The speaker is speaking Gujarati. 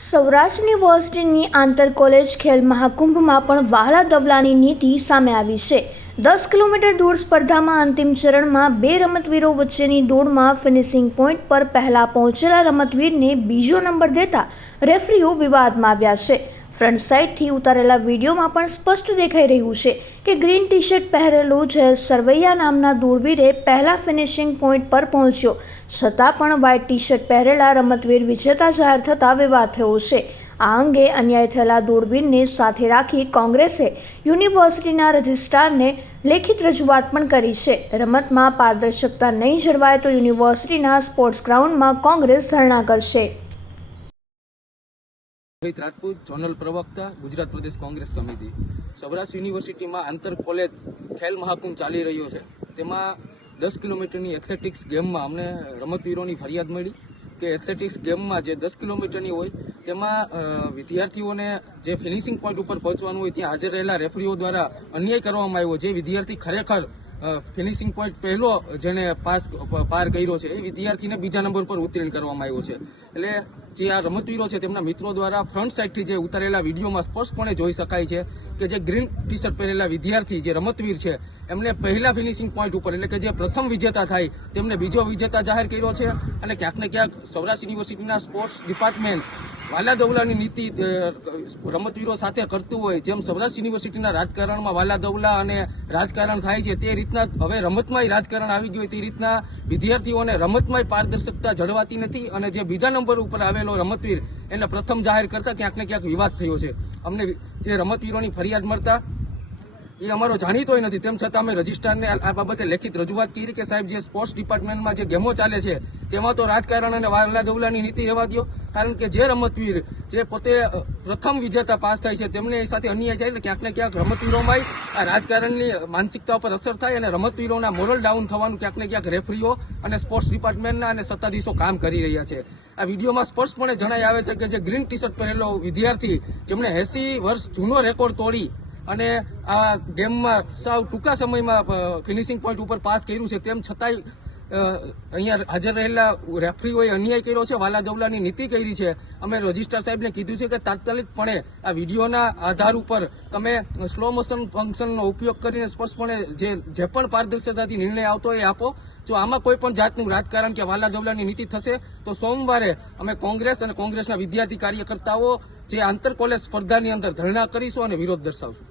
સૌરાષ્ટ્ર યુનિવર્સિટીની આંતર કોલેજ ખેલ મહાકુંભમાં પણ વહાલા દવલાની નીતિ સામે આવી છે. દસ કિલોમીટર દોડ સ્પર્ધામાં અંતિમ ચરણમાં બે રમતવીરો વચ્ચેની દોડમાં ફિનિશિંગ પોઈન્ટ પર પહેલા પહોંચેલા રમતવીરને બીજો નંબર દેતા રેફરીઓ વિવાદમાં આવ્યા છે. ફ્રન્ટ સાઇડથી ઉતારેલા વિડીયોમાં પણ સ્પષ્ટ દેખાઈ રહ્યું છે કે ગ્રીન ટી શર્ટ પહેરેલો જયેશ સરવૈયા નામના દોડવીરે પહેલા ફિનિશિંગ પોઈન્ટ પર પહોંચ્યો. છતાં પણ વ્હાઇટ ટી શર્ટ પહેરેલા રમતવીર વિજેતા જાહેર થતાં વિવાદ થયો છે. આ અંગે અન્યાય થયેલા દોડવીરને સાથે રાખી કોંગ્રેસે યુનિવર્સિટીના રજિસ્ટ્રારને લેખિત રજૂઆત પણ કરી છે. રમતમાં પારદર્શકતા નહીં જળવાય તો યુનિવર્સિટીના સ્પોર્ટ્સ ગ્રાઉન્ડમાં કોંગ્રેસ ધરણા કરશે. રોહિત રાજપૂત જોનલ પ્રવક્તા, ગુજરાત પ્રદેશ કોંગ્રેસ સમિતિ. સૌરાષ્ટ્ર યુનિવર્સિટીમાં આંતર કોલેજ ખેલ મહાકુંભ ચાલી રહ્યો છે. તેમાં દસ કિલોમીટરની એથ્લેટિક્સ ગેમમાં અમને રમતવીરોની ફરિયાદ મળી કે એથ્લેટિક્સ ગેમમાં જે દસ કિલોમીટરની હોય, તેમાં વિદ્યાર્થીઓને જે ફિનિશિંગ પોઈન્ટ ઉપર પહોંચવાનું હોય, ત્યાં હાજર રહેલા રેફરીઓ દ્વારા અન્યાય કરવામાં આવ્યો. જે વિદ્યાર્થી ખરેખર ફિનિશિંગ પોઈન્ટ પહેલો જેને પાસ પાર કર્યો છે એ વિદ્યાર્થીને બીજા નંબર પર ઉત્તીર્ણ કરવામાં આવ્યો છે. એટલે જે આ રમતવીરો છે તેમના મિત્રો દ્વારા ફ્રન્ટ સાઈડથી જે ઉતારેલા વિડીયોમાં સ્પષ્ટપણે જોઈ શકાય છે કે જે ગ્રીન ટી શર્ટ પહેરેલા વિદ્યાર્થી, જે રમતવીર છે એમને પહેલા ફિનિશિંગ પોઈન્ટ ઉપર એટલે કે જે પ્રથમ વિજેતા થાય, તેમને બીજો વિજેતા જાહેર કર્યો છે. અને ક્યાંક ને ક્યાંક સૌરાષ્ટ્ર યુનિવર્સિટીના સ્પોર્ટ્સ ડિપાર્ટમેન્ટ વાલા દવલાની નીતિ રમતવીરો સાથે કરતું હોય, જેમ સૌરાષ્ટ્ર યુનિવર્સિટીના રાજકારણમાં વાલા દવલા અને રાજકારણ થાય છે, તે રીતના હવે રમતમાંય રાજકારણ આવી ગયું તે રીતના વિદ્યાર્થીઓને રમતમાંય પારદર્શકતા જળવાતી નથી અને જે બીજા નંબર ઉપર આવેલો રમતવીર, એને પ્રથમ જાહેર કરતા ક્યાંક ને ક્યાંક વિવાદ થયો છે. અમને જે રમતવીરોની ફરિયાદ મળતા, એ અમારો જાણીતોય નથી. તેમ છતાં અમે રજિસ્ટ્રારને આ બાબતે લેખિત રજૂઆત કરી કે સાહેબ, જે સ્પોર્ટ્સ ડિપાર્ટમેન્ટમાં જે ગેમો ચાલે છે, તેમાં તો રાજકારણ અને વાલા દવલાની નીતિ રહેવા દો કારણ કે જે રમતવીર જે પોતે પ્રથમ વિજેતા પાસ થાય છે, તેમને સાથે અન્યાય થાય એટલે ક્યાંક ને ક્યાંક રમતવીરોમાં આ રાજકારણની માનસિકતા ઉપર અસર થાય અને રમતવીરોના મોરલ ડાઉન થવાનું ક્યાંક ને ક્યાંક રેફરીઓ અને સ્પોર્ટ્સ ડિપાર્ટમેન્ટના અને સત્તાધીશો કામ કરી રહ્યા છે. આ વિડીયોમાં સ્પષ્ટપણે જણાઈ આવે છે કે જે ગ્રીન ટી શર્ટ પહેરેલો વિદ્યાર્થી, જેમણે એસી વર્ષ જૂનો રેકોર્ડ તોડી અને આ ગેમમાં સાવ ટૂંકા સમયમાં ફિનિશિંગ પોઈન્ટ ઉપર પાસ કર્યું છે, તેમ છતાંય અહીંયા હાજર રહેલા રેફરીઓએ અન્યાય કર્યો છે વાલા દવલાની નીતિ કરી છે. અમે રજિસ્ટ્રાર સાહેબને કીધું છે કે તાત્કાલિકપણે આ વિડીયોના આધાર ઉપર તમે સ્લો મોશન ફંક્શનનો ઉપયોગ કરીને સ્પષ્ટપણે જે જે પણ પારદર્શકતાથી નિર્ણય આવતો એ આપો. જો આમાં કોઈ પણ જાતનું રાજકારણ કે વાલા દવલાની નીતિ થશે, તો સોમવારે અમે કોંગ્રેસ અને કોંગ્રેસના વિદ્યાર્થી કાર્યકર્તાઓ જે આંતર કોલેજ સ્પર્ધાની અંદર ધરણા કરીશું અને વિરોધ દર્શાવશું.